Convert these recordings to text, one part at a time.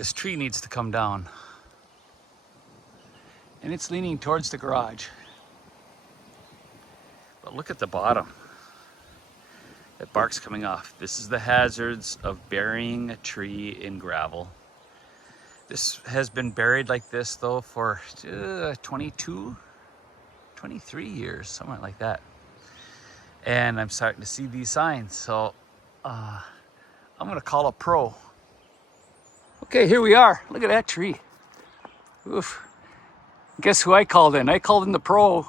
This tree needs to come down. And it's leaning towards the garage. But look at the bottom. That bark's coming off. This is the hazards of burying a tree in gravel. This has been buried like this though for 22, 23 years, something like that. And I'm starting to see these signs. So I'm gonna call a pro. Okay, here we are. Look at that tree. Oof. Guess who I called in? I called in the pro,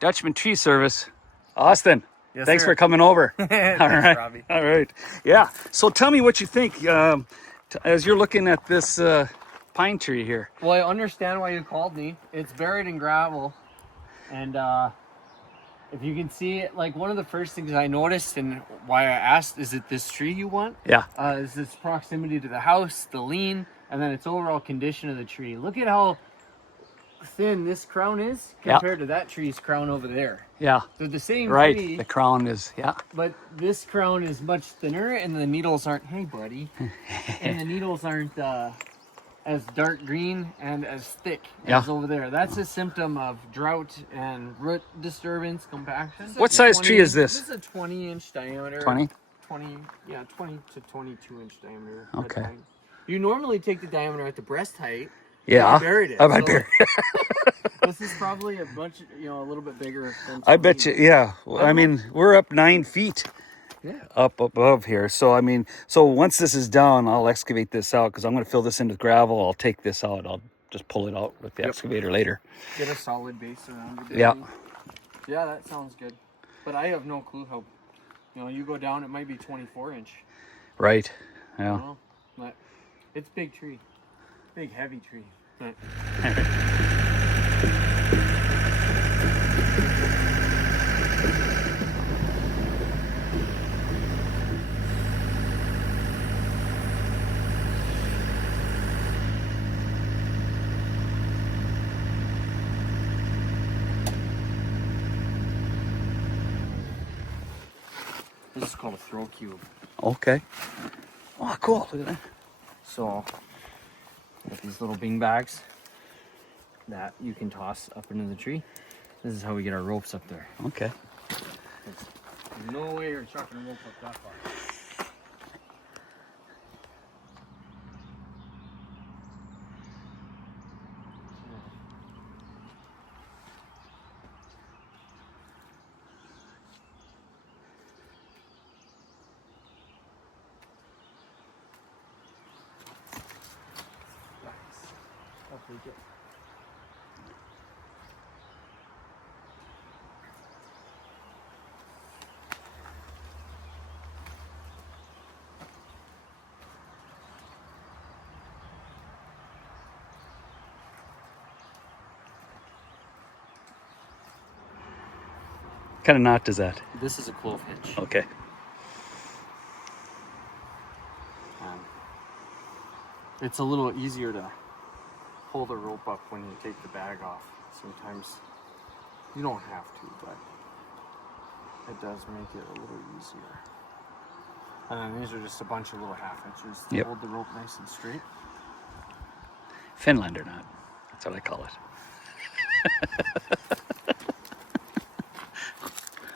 Dutchman Tree Service. Austin, yes, thanks sir. for coming over. Thanks, All right, Robbie. all right. Yeah, so tell me what you think as you're looking at this pine tree here. Well, I understand why you called me. It's buried in gravel. And if you can see it, like one of the first things I noticed and why I asked, is it this tree you want? Yeah. Is this proximity to the house, the lean, and then its overall condition of the tree. Look at how thin this crown is compared to that tree's crown over there. Yeah. They're the same right. tree. The crown is, yeah. But this crown is much thinner and the needles aren't, hey buddy, and the needles aren't as dark green and as thick as over there. That's a symptom of drought and root disturbance, compaction. What size tree is this? This is a 20-inch diameter. 20? 20 to 22-inch diameter. Okay. You normally take the diameter at the breast height. Yeah. I buried it. I buried it. This is probably a bunch, a little bit bigger than I bet you, yeah. I mean, we're up 9 feet. Yeah. Up above here. So, I mean, so once this is down, I'll excavate this out because I'm going to fill this into gravel. I'll take this out. I'll just pull it out with the excavator later. Get a solid base around it. Yeah. Yeah, that sounds good. But I have no clue how, you go down, it might be 24-inch. Right. Yeah. I don't know. But it's big tree. Big, heavy tree. But this is called a throw cube. Okay. Oh, cool. Look at that. So, with these little bing bags that you can toss up into the tree, this is how we get our ropes up there. Okay. There's no way you're chucking a rope up that far. I'll take it. What kind of knot is that? This is a clove hitch. Okay. It's a little easier to pull the rope up when you take the bag off. Sometimes you don't have to, but it does make it a little easier. And then these are just a bunch of little half inches to hold the rope nice and straight. Finlander knot. That's what I call it.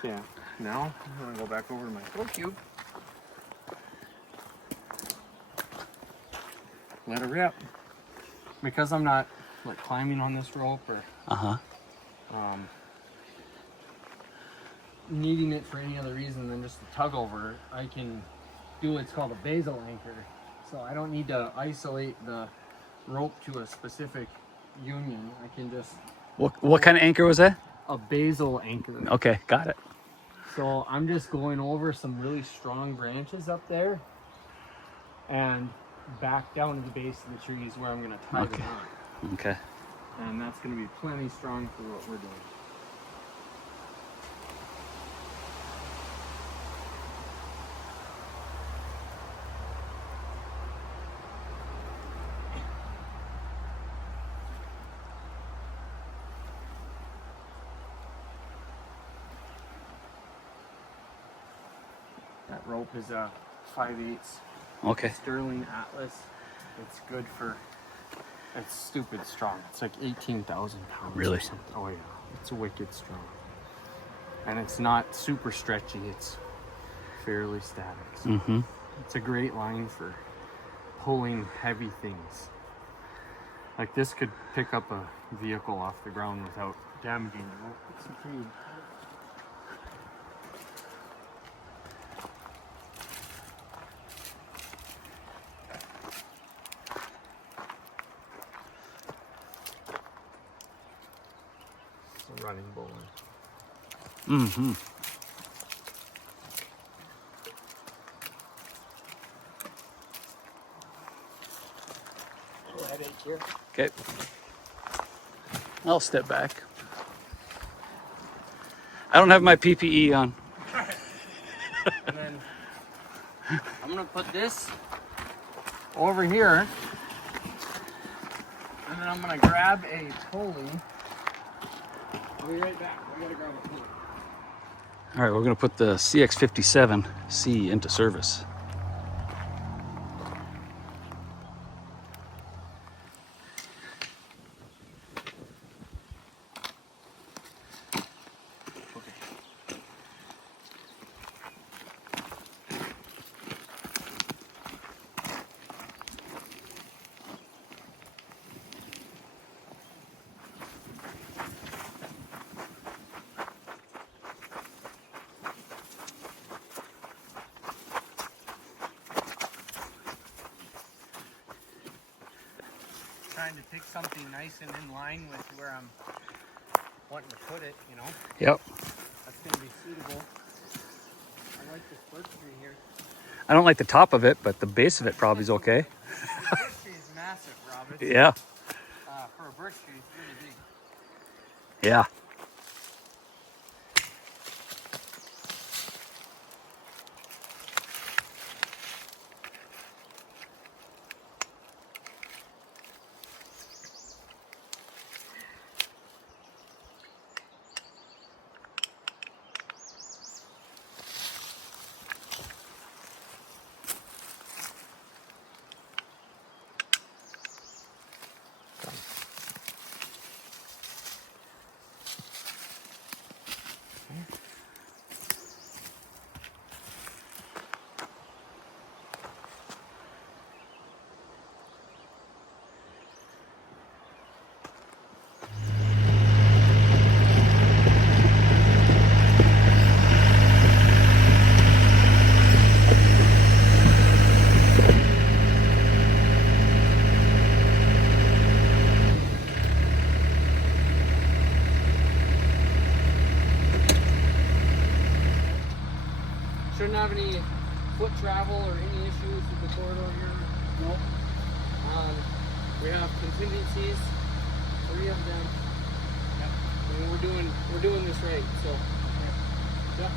Yeah. Now I'm gonna go back over to my throw cube. Let it rip. Because I'm not like climbing on this rope or needing it for any other reason than just to tug over, I can do what's called a basal anchor. So I don't need to isolate the rope to a specific union. I can just... What kind of anchor was that? A basal anchor. Okay, got it. So I'm just going over some really strong branches up there and back down to the base of the trees where I'm going to tie them on. Okay. And that's going to be plenty strong for what we're doing. That rope is a 5/8 Okay. Sterling Atlas It's good for, it's stupid strong. It's like 18,000 pounds Really? or something. Oh yeah, it's wicked strong. And it's not super stretchy, it's fairly static. So it's a great line for pulling heavy things. Like this could pick up a vehicle off the ground without damaging the rope. It's a tree. It's a running bowline. Headache here. Okay. I'll step back. I don't have my PPE on. And then I'm gonna put this over here, and then I'm gonna grab a pulley. I'll be right back. I gotta grab a pulley. All right, we're gonna put the CX57C into service. Trying to pick something nice and in line with where I'm wanting to put it, you know. Yep. That's gonna be suitable. I like this birch tree here. I don't like the top of it, but the base of it probably is okay. The birch tree is massive, Rob. It's, Yeah. for a birch tree, it's really big. Yeah. Shouldn't have any foot travel or any issues with the corridor here. Nope. We have contingencies, 3 of them. Yep. And we're doing this right. So. Yep.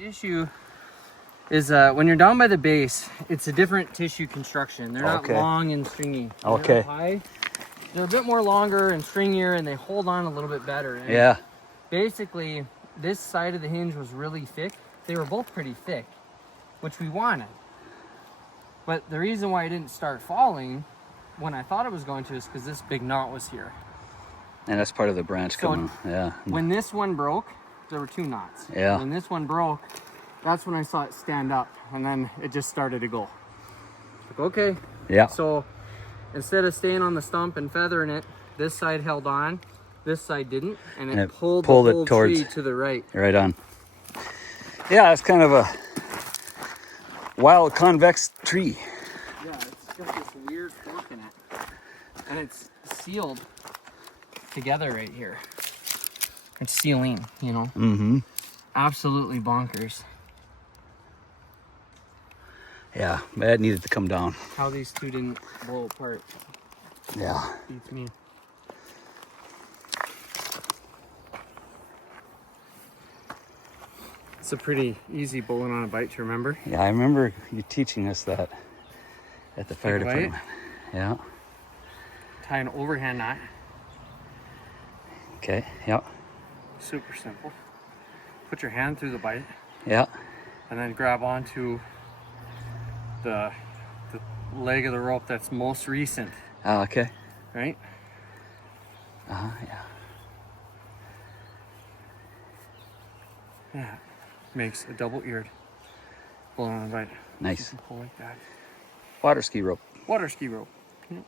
Issue is when you're down by the base, it's a different tissue construction. They're not long and stringy. Okay. High, they're a bit more longer and stringier, and they hold on a little bit better. And Yeah. basically, this side of the hinge was really thick. They were both pretty thick, which we wanted. But the reason why it didn't start falling when I thought it was going to is because this big knot was here. And that's part of the branch coming. Yeah. When this one broke, there were two knots. Yeah. When this one broke, that's when I saw it stand up, and then it just started to go. Like, okay. Yeah. So instead of staying on the stump and feathering it, this side held on, this side didn't, and it pulled the whole tree to the right. Right on. Yeah, it's kind of a wild convex tree. Yeah, it's got this weird fork in it, and it's sealed together right here. It's sealing, you know. Mm-hmm. Absolutely bonkers. Yeah, that needed to come down. How these two didn't blow apart. Yeah. Beats me. It's a pretty easy bowling on a bite to remember. Yeah, I remember you teaching us that at the fire Take a department. bite. Yeah. Tie an overhand knot. Okay. Yeah. Super simple. Put your hand through the bite. Yeah. And then grab onto the leg of the rope that's most recent. Okay. Right? Yeah. Yeah. Makes a double-eared bowling on a bite. Nice. You can pull like that. Water ski rope. Water ski rope. Yep.